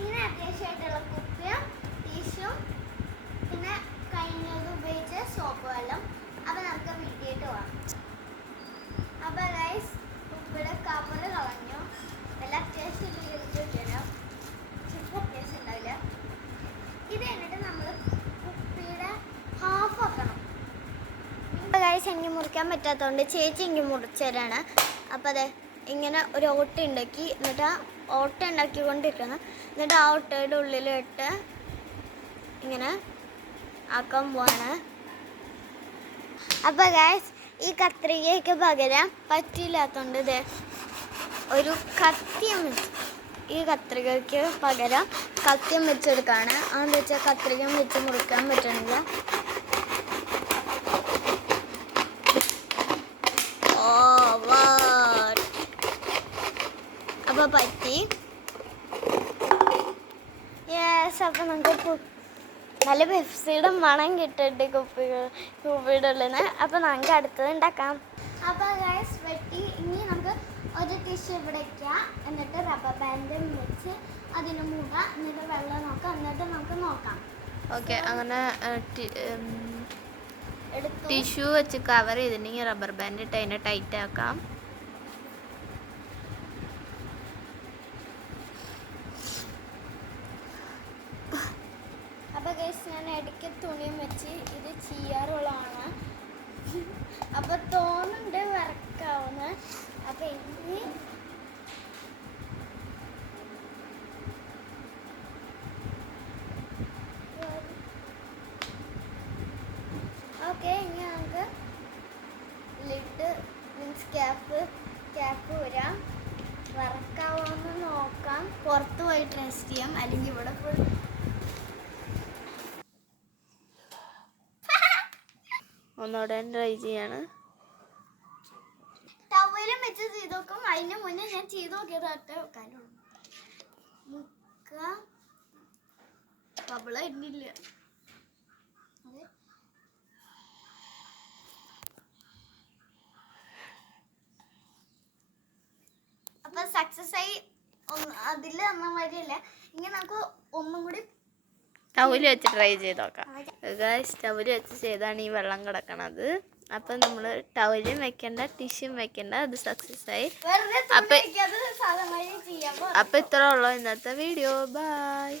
ഇങ്ങനെ അത്യാവശ്യമായിട്ടുള്ള കുപ്പിയും ടിഷ്യൂം പിന്നെ കഴിഞ്ഞത് ഉപയോഗിച്ച സോപ്പ് വെള്ളം. അപ്പം നമുക്ക് വീട്ടിയിട്ട് പോകാം. അപ്പം ഗൈസ് കുപ്പിയുടെ കവറ് കളഞ്ഞു. എല്ലാം അത്യാവശ്യം തരാം. ചിലപ്പോൾ അത്യാവശ്യം ഉണ്ടാവില്ല. ഇത് കഴിഞ്ഞിട്ട് നമ്മൾ കുപ്പിയുടെ ഹാഫ് ആക്കണം. ഗൈസ് എനിക്ക് മുറിക്കാൻ പറ്റാത്തതുകൊണ്ട് ചേച്ചി എനിക്ക് മുറിച്ചു തരാണ്. അപ്പം അതെ ഇങ്ങനെ ഒരു ഓട്ട ഉണ്ടാക്കി, എന്നിട്ട് ആ ഓട്ട ഉണ്ടാക്കിക്കൊണ്ടിരിക്കണം. എന്നിട്ട് ആ ഓട്ടയുടെ ഉള്ളിലിട്ട് ഇങ്ങനെ ആക്കാൻ പോവാണ്. അപ്പം ഗൈസ് ഈ കത്രികയ്ക്ക് പകരം പറ്റില്ലാത്തതുകൊണ്ട് ഇത് ഒരു കത്തിയും വെച്ച്, ഈ കത്രികയ്ക്ക് പകരം കത്തിയും വെച്ചെടുക്കുകയാണ്. അതെന്ന് വെച്ചാൽ കത്രികയും വെച്ച് മുറിക്കാൻ പറ്റണില്ല. അപ്പോൾ പറ്റി. യെസ്, അപ്പം നമുക്ക് നല്ല പെപ്സിയുടെ മണം കിട്ടുന്നുണ്ട് കുപ്പിയുടെ ഉള്ളിൽ നിന്ന്. അപ്പോൾ നമുക്ക് അടുത്തത് ഉണ്ടാക്കാം. അപ്പോൾ ഗൈസ് വെട്ടി. ഇനി നമുക്ക് ഒരു ടിഷ്യൂ ഇവിടെ വയ്ക്കുക, എന്നിട്ട് റബ്ബർ ബാൻഡും വെച്ച് അതിന് മൂടാം, എന്നിട്ട് വെള്ളം നോക്കാം, എന്നിട്ട് നമുക്ക് നോക്കാം. ഓക്കെ, അങ്ങനെ ടിഷ്യൂ വെച്ച് കവർ ചെയ്തിട്ടുണ്ടെങ്കിൽ റബ്ബർ ബാൻഡ് ഇട്ട് അതിനെ ടൈറ്റ് ആക്കാം. അപ്പോൾ ഗൈസ് ഞാൻ ഇടയ്ക്ക് തുണിയും വെച്ച് ഇത് ചെയ്യാറുള്ളതാണ്. അപ്പോൾ തോന്നുന്നുണ്ട് വർക്കാവുന്ന. അപ്പോൾ ഇനി ഓക്കെ, ഇനി നമുക്ക് ലിഡ് മീൻസ് ക്യാപ്പ് വരാം. വർക്കാവുമെന്ന് നോക്കാം. പുറത്ത് പോയി ടെസ്റ്റ് ചെയ്യാം, അല്ലെങ്കിൽ ഇവിടെ പോയി. ഒന്നുകൂടെ ട്രൈ ചെയ്യാണ്. ടവലും വെച്ച് ചെയ്ത് നോക്കും. അതിന് മുന്നേ ഞാൻ ചെയ്ത് നോക്കിയതായിട്ട് വെക്കാനുള്ളൂ. ബബിള ഇന്നില്ല. അതെ, അപ്പൊ സക്സസ് ആയി. അതിൽ തന്ന മാതിരിയല്ല, ഇങ്ങനെ നമുക്ക് ഒന്നും കൂടി ടവല് വെച്ച് ട്രൈ ചെയ്ത് നോക്കാം. ഗൈസ്, ടവല് വെച്ച് ചെയ്താണ് ഈ വെള്ളം കിടക്കണത്. അപ്പം നമ്മൾ ടവലും വെക്കണ്ട, ടിഷ്യൂം വെക്കണ്ട, അത് സക്സസ് ആയി. അപ്പം ഇത്ര ഉള്ളൂ ഇന്നത്തെ വീഡിയോ. ബൈ.